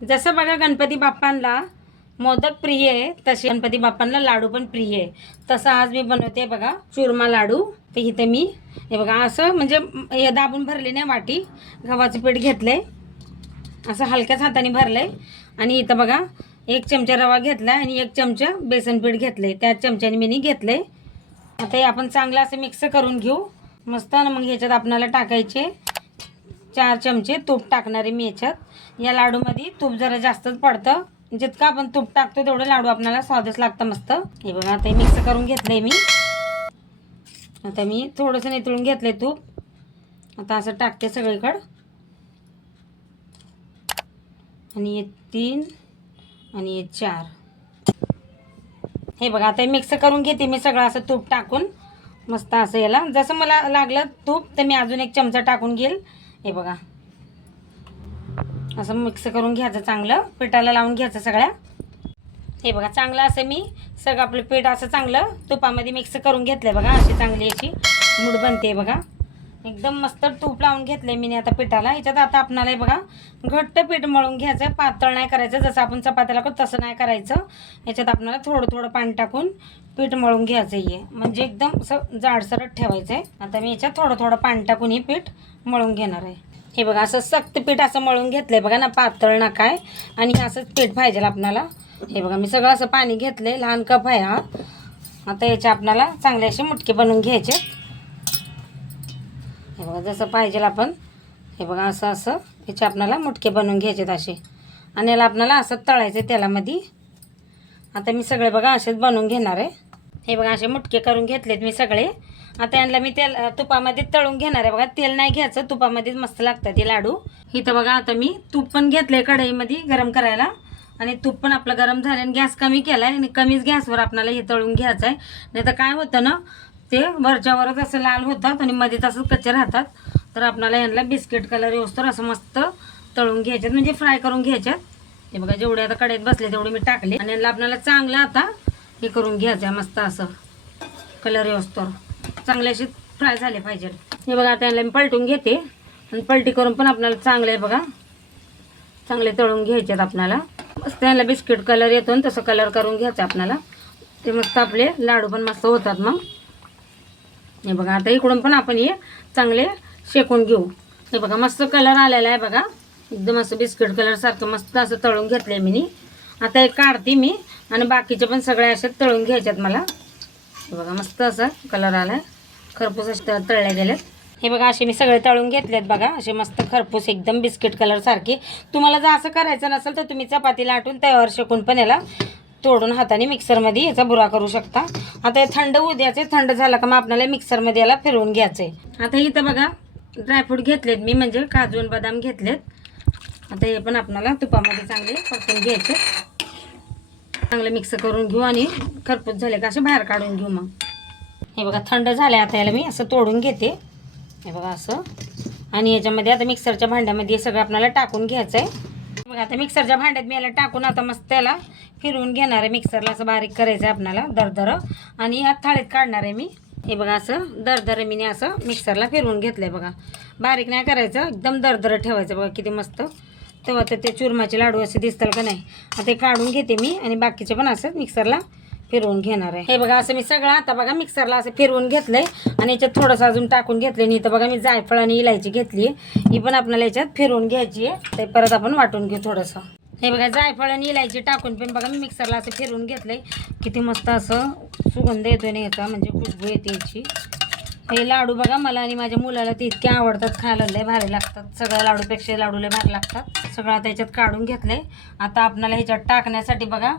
जसं बघा गणपती बाप्पांना मोदक प्रिय आहे तसे गणपती बाप्पांना लाडू पण प्रिय आहे. तसं आज मी बनवते बघा चुरमा लाडू. ते इथे मी हे बघा असं म्हणजे हे दाबून भरले नाही वाटी गव्हाचं पीठ घेतलंय. असं हलक्याच हाताने भरलंय. आणि इथं बघा एक चमचा रवा घेतलाय आणि एक चमचा बेसन पीठ घेतलंय. त्याच चमच्याने मी घेतलंय. आता हे आपण चांगलं असं मिक्स करून घेऊ. मस्त आणि मग ह्याच्यात आपणाला टाकायचे चार चमचे तूप टाकणारे मी याच्यात या लाडूमध्ये तूप जरा जास्तच पडतं. जितकं आपण तूप टाकतो तेवढं लाडू आपल्याला स्वादिष्ट लागतं मस्त. हे बघा आता मिक्स करून घेतलंय मी. आता मी थोडंसं नितळून घेतलंय तूप. आता असं टाकते सगळीकडं. आणि हे तीन आणि हे चार. हे बघा आता मिक्स करून घेते मी सगळं असं तूप टाकून. मस्त असं याला. जसं मला लागलं तूप तर मी अजून एक चमचा टाकून घेईल. हे बघा. असं मिक्स करून घ्यायचं चांगलं. पिठाला लावून घ्यायचं सगळ्या. हे बघा चांगलं असं मी सगळं आपलं पीठ असं चांगलं तुपामध्ये मिक्स करून घेतलं बघा. अशी चांगली याची मूड बनते बघा. एकदम मस्त तूप लावून घेतले मी आता पिठाला. ह्याच्यात आता आपणाला हे बघा घट्ट पीठ मळून घ्यायचं. पातळ नाही करायचं. जसं आपण चपात्याला करतो तसं नाही करायचं. ह्याच्यात आपणाला थोडं थोडं पाणी टाकून पीठ मळून घ्यायचं आहे म्हणजे एकदम असं जाडसरट ठेवायचं आहे आता मी याच्यात थोडं थोडं पाणी टाकून हे पीठ मळून घेणार आहे. हे बघा असं सक्त पीठ असं मळून घेतलंय. बघा ना पातळ ना काय. आणि असंच पीठ पाहिजे आपणाला. हे बघा मी सगळं असं पाणी घेतलंय. लहान कप आहे हा. आता याचे आपणाला चांगले असे मुटके बनवून घ्यायचे. हे बघा जसं पाहिजे आपण हे बघा असं असं. याचे आपणाला मुटके बनवून घ्यायचे असे. आणि याला आपणाला असं तळायचं तेलामध्ये आता मी सगळे बघा असेच बनवून घेणार आहे. हे बघा असे मुटके करून घेतलेत मी सगळे. आता यांना मी तेल तुपामध्ये तळून घेणार आहे. बघा तेल नाही घ्यायचं तुपामध्येच मस्त लागतं ते लाडू. इथं बघा आता मी तूप पण घेतलंय कढईमध्ये गरम करायला. आणि तूप पण आपलं गरम झालं आणि गॅस कमी केला आहे आणि कमीच गॅसवर आपल्याला हे तळून घ्यायचं आहे नाही तर काय होतं ना ते वरच्यावरच असं लाल होतात आणि मध्ये तसंच कच्चे राहतात. तर आपल्याला यांना बिस्किट कलर येऊस्तर असं मस्त तळून घ्यायच्यात म्हणजे फ्राय करून घ्यायच्यात. हे बघा जेवढे आता कडेत बसले तेवढे मी टाकले. आणि यांना आपल्याला चांगलं आता हे करून घ्यायचं आहे मस्त असं कलर येऊस्तर चांगले असे फ्राय झाले पाहिजे हे बघा आता यांना मी पलटून घेते. आणि पलटी करून पण आपल्याला चांगले आहे बघा. चांगले तळून घ्यायचेत आपल्याला मस्त यांना बिस्किट कलर येतो आणि तसं कलर करून घ्यायचं आपल्याला ते मस्त आपले लाडू पण मस्त होतात मग. हे बघा आता इकडून पण आपण हे चांगले शेकून घेऊ. हे बघा मस्त कलर आलेला आहे बघा. एकदम असं बिस्किट कलरसारखं मस्त असं तळून घेतलंय मी आता एक काढते मी आणि बाकीचे पण सगळे असे तळून घ्यायच्यात मला. हे बघा मस्त असं कलर आलाय. खरपूस असे तळल्या तळले गेलेत. हे बघा असे मी सगळे तळून घेतलेत बघा. असे मस्त खरपूस एकदम बिस्किट कलरसारखे तुम्हाला जर असं करायचं नसेल तर तुम्ही चपाती लाटून तयावर शेकून पण याला तोडून हाताने मिक्सरमध्ये याचा बुरा करू शकता. आता हे थंड होऊ द्यायचे थंड झालं का मग आपल्याला मिक्सरमध्ये याला फिरवून घ्यायचंय आता इथं बघा ड्रायफ्रूट घेतलेत मी म्हणजे काजू आणि बदाम घेतलेत. आता हे पण आपल्याला तुपामध्ये चांगले परतून घ्यायचे. चांगलं मिक्स करून घेऊ आणि खरपूस झाले का असे बाहेर काढून घेऊ मग. हे बघा थंड झाले आता याला मी असं तोडून घेते. हे बघा असं. आणि याच्यामध्ये आता मिक्सरच्या भांड्यामध्ये हे सगळं आपल्याला टाकून घ्यायचं आहे बघा आता मिक्सरच्या भांड्यात मी याला टाकून आता मस्त त्याला फिरवून घेणार आहे मिक्सरला असं बारीक करायचं आहे आपल्याला दरदर. आणि ह्या थाळीत काढणार आहे मी. हे बघा असं दरदर मी असं मिक्सरला फिरवून घेतलं आहे बघा. बारीक नाही करायचं एकदम दरदर ठेवायचं बघा किती मस्त. तेव्हा तर ते चुरमाचे लाडू असे दिसतात का नाही. ते काढून घेते मी आणि बाकीचे पण असं मिक्सरला फिरवून घेणार आहे. हे बघा असं मी सगळं आता बघा मिक्सरला असं फिरवून घेतलंय आणि याच्यात थोडंसं अजून टाकून घेतलं आणि इथं बघा मी जायफळ आणि इलायची घेतली ही पण आपल्याला याच्यात फिरवून घ्यायची आहे ते परत आपण वाटून घेऊ थोडंसं. हे बघा जायफळ आणि इलायची टाकून पण बघा मी मिक्सरला असं फिरवून घेतलंय. किती मस्त असं सुगंध येतोय ना याचा म्हणजे खुशबू येते याची. हे लाडू बघा मला आणि माझ्या मुलाला ते इतके आवडतात खायला लय भारी लागतात. सगळ्या लाडूपेक्षा लाडू लय भारी लागतात. सगळं आता याच्यात काढून घेतलंय. आता आपल्याला ह्याच्यात टाकण्यासाठी बघा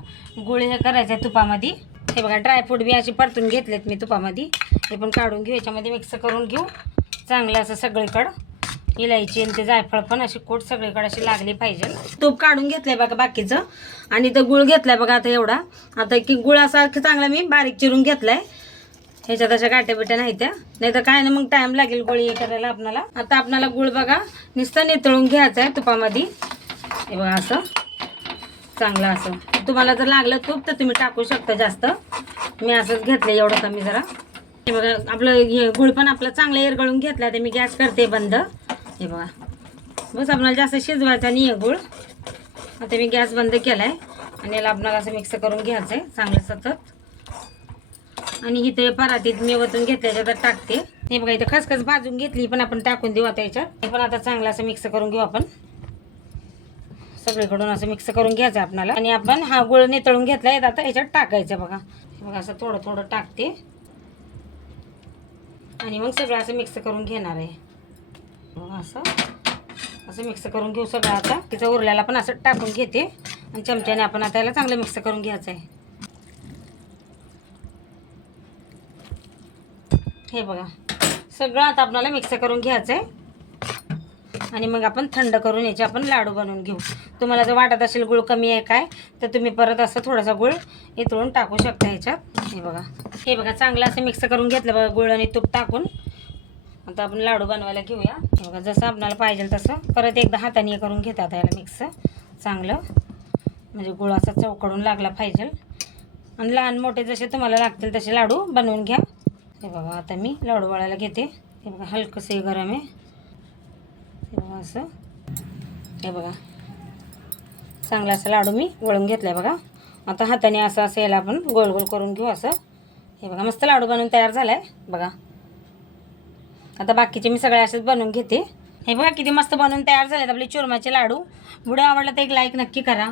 गुळ हे करायचं आहे तुपामध्ये. हे बघा ड्रायफ्रूट बी अशी परतून घेतलेत मी तुपामध्ये. हे पण काढून घेऊ याच्यामध्ये मिक्स करून घेऊ. चांगलं असं सगळीकडं. इलायची आणि ते जायफळ पण अशी कोट सगळीकडे अशी लागली पाहिजे. तूप काढून घेतलंय बघा बाकीचं. आणि तो गुळ घेतलाय बघा आता एवढा. आता की गुळ असा चांगला मी बारीक चिरून घेतलाय. ह्याच्यात अशा गाठ्या बिट्या नाही त्या. नाही तर काय ना मग टाइम लागेल गोळी हे करायला आपणाला. आता आपणाला गुळ बघा नुसतं नितळून घ्यायचं आहे तुपामध्ये. हे बघा असं. चांगलं असं. तुम्हाला जर लागलं तूप तर तुम्ही टाकू शकता जास्त. मी असंच घेतलं एवढं कमी जरा. हे बघा आपलं हे गुळ पण आपलं चांगलं एरगळून घेतला ते मी गॅस करते बंद. हे बघा. बस आपल्याला जास्त शिजवायचा नाही आहे गुळ. आता मी गॅस बंद केला आहे आणि याला आपल्याला असं मिक्स करून घ्यायचं आहे चांगलं सतत. आणि इथे परातीत मी वतून घेतल्याच्या तर टाकते. हे बघा इथं खसखस भाजून घेतली पण आपण टाकून देऊ आता याच्यात. हे पण आता चांगलं असं मिक्स करून घेऊ आपण. सगळीकडून असं मिक्स करून घ्यायचं आपल्याला आणि आपण हा गुळ नितळून घेतला आहे आता याच्यात टाकायचं बघा. बघा असं थोडं थोडं टाकते. आणि मग सगळं असं मिक्स करून घेणार आहे. असं असं मिक्स करून घेऊ सगळं आता. तिचं उरल्याला पण असं टाकून घेते. आणि चमच्याने आपण आता याला चांगलं मिक्स करून घ्यायचं आहे. हे बघा. सगळं आता आपल्याला मिक्स करून घ्यायचं आहे. आणि मग आपण थंड करून याचे आपण लाडू बनवून घेऊ. तुम्हाला जर वाटत असेल गुळ कमी आहे काय तर तुम्ही परत असं थोडासा गुळ इथून टाकू शकता ह्याच्यात हे बघा. हे बघा चांगलं असं मिक्स करून घेतलं बघा गुळ आणि तूप टाकून. आता आपण लाडू बनवायला घेऊया. हे बघा जसं आपल्याला पाहिजे तसं. परत एकदा हाताने हे करून घेतात याला मिक्स चांगलं. म्हणजे गुळ असा चौकडून लागला पाहिजे. आणि लहान मोठे जसे तुम्हाला लागतील तसे लाडू बनवून घ्या. हे बघा आता मी लाडू वळायला घेते. हे बघा हलकंसं गरम आहे. हे बघा असं. हे बघा. चांगला असं लाडू मी वळून घेतला आहे बघा. आता हाताने असं असं याला आपण गोल गोल करून घेऊ असं. हे बघा मस्त लाडू बनवून तयार झाला आहे बघा. आता बाकीचे मी सगळे असेच बनवून घेते. हे बघा किती मस्त बनवून तयार झालेत आपले चुरमाचे लाडू. व्हिडिओ आवडला तर एक लाईक नक्की करा.